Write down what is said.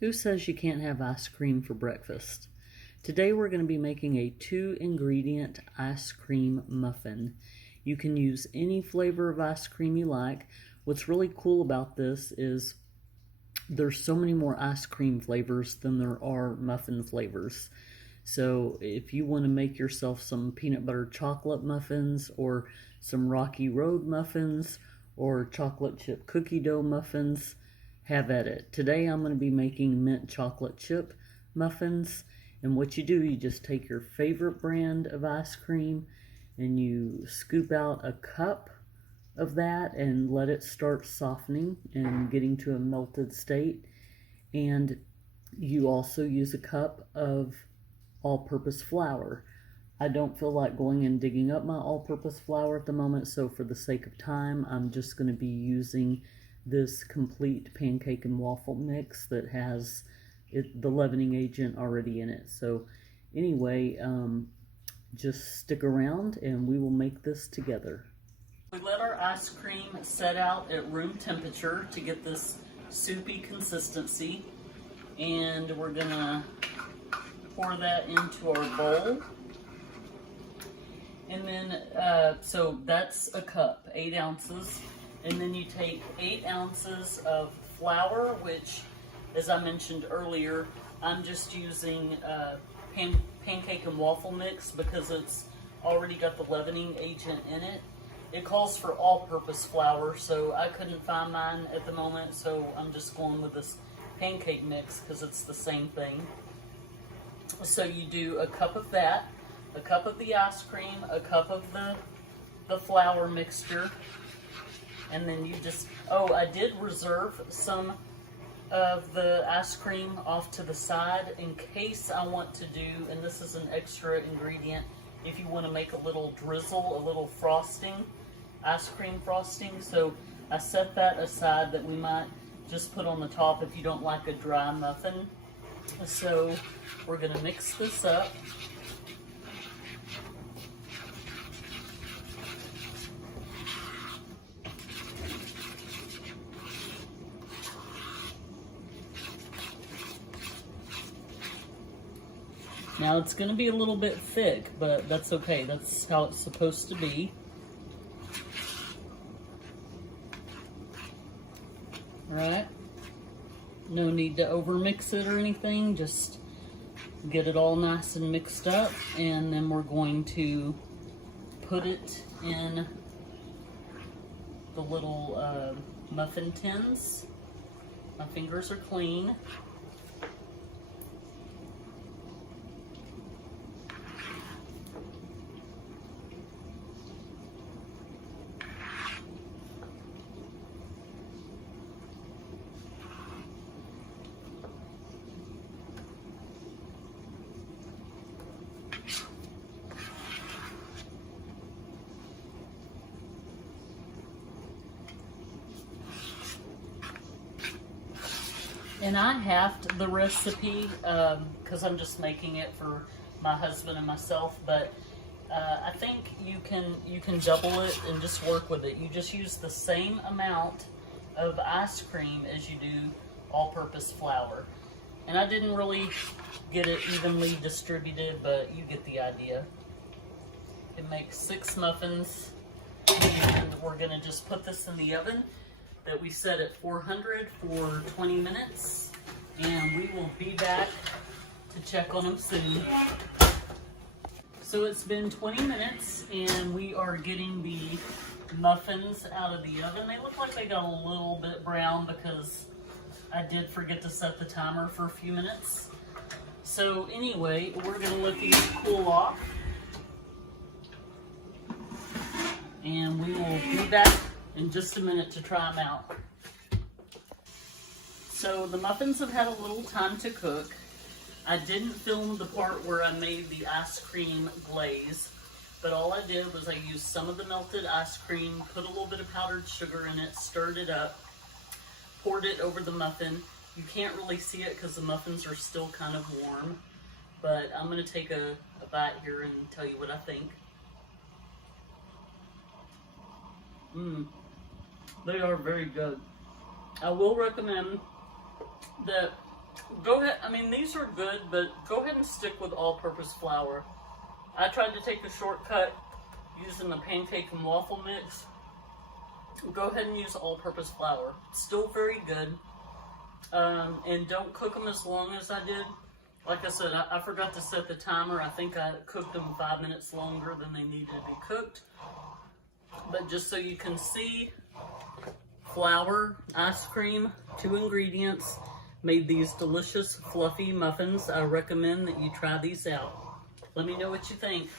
Who says you can't have ice cream for breakfast? Today we're going to be making a 2-ingredient ice cream muffin. You can use any flavor of ice cream you like. What's really cool about this is there's so many more ice cream flavors than there are muffin flavors. So if you want to make yourself some peanut butter chocolate muffins or some Rocky Road muffins or chocolate chip cookie dough muffins, have at it. Today I'm going to be making mint chocolate chip muffins, and what you do, you just take your favorite brand of ice cream and you scoop out a cup of that and let it start softening and getting to a melted state. And you also use a cup of all-purpose flour. I don't feel like going and digging up my all-purpose flour at the moment, so for the sake of time, I'm just going to be using this complete pancake and waffle mix that has the leavening agent already in it. So anyway, just stick around and we will make this together. We let our ice cream set out at room temperature to get this soupy consistency, and we're gonna pour that into our bowl. And then, so that's a cup, 8 ounces. And then you take 8 ounces of flour, which, as I mentioned earlier, I'm just using pancake and waffle mix because it's already got the leavening agent in it. It calls for all-purpose flour, so I couldn't find mine at the moment, so I'm just going with this pancake mix because it's the same thing. So you do a cup of that, a cup of the ice cream, a cup of the flour mixture, and then you just, oh, I did reserve some of the ice cream off to the side in case I want to do, and this is an extra ingredient, if you want to make a little drizzle, a little frosting, ice cream frosting. So I set that aside that we might just put on the top if you don't like a dry muffin. So we're going to mix this up. Now it's going to be a little bit thick, but that's okay. That's how it's supposed to be. Alright. No need to overmix it or anything. Just get it all nice and mixed up. And then we're going to put it in the little muffin tins. My fingers are clean. And I halved the recipe because I'm just making it for my husband and myself, but I think you can double it and just work with it. You just use the same amount of ice cream as you do all-purpose flour. And I didn't really get it evenly distributed, but you get the idea. It makes 6 muffins, and we're gonna just put this in the oven that we set at 400 for 20 minutes, and we will be back to check on them soon. So it's been 20 minutes, and we are getting the muffins out of the oven. They look like they got a little bit brown because I did forget to set the timer for a few minutes. So anyway, we're gonna let these cool off, and we will be back in just a minute to try them out. So the muffins have had a little time to cook. I didn't film the part where I made the ice cream glaze, but all I did was I used some of the melted ice cream, put a little bit of powdered sugar in it, stirred it up, poured it over the muffin. You can't really see it because the muffins are still kind of warm, but I'm going to take a bite here and tell you what I think. They are very good. I will recommend that Go ahead, I mean, these are good, but go ahead and stick with all-purpose flour. I tried to take a shortcut using the pancake and waffle mix. Go ahead and use all-purpose flour. Still very good. And don't cook them as long as I did. Like I said, I forgot to set the timer. I think I cooked them 5 minutes longer than they needed to be cooked. But just so you can see, flour, ice cream, 2 ingredients, made these delicious fluffy muffins. I recommend that you try these out. Let me know what you think.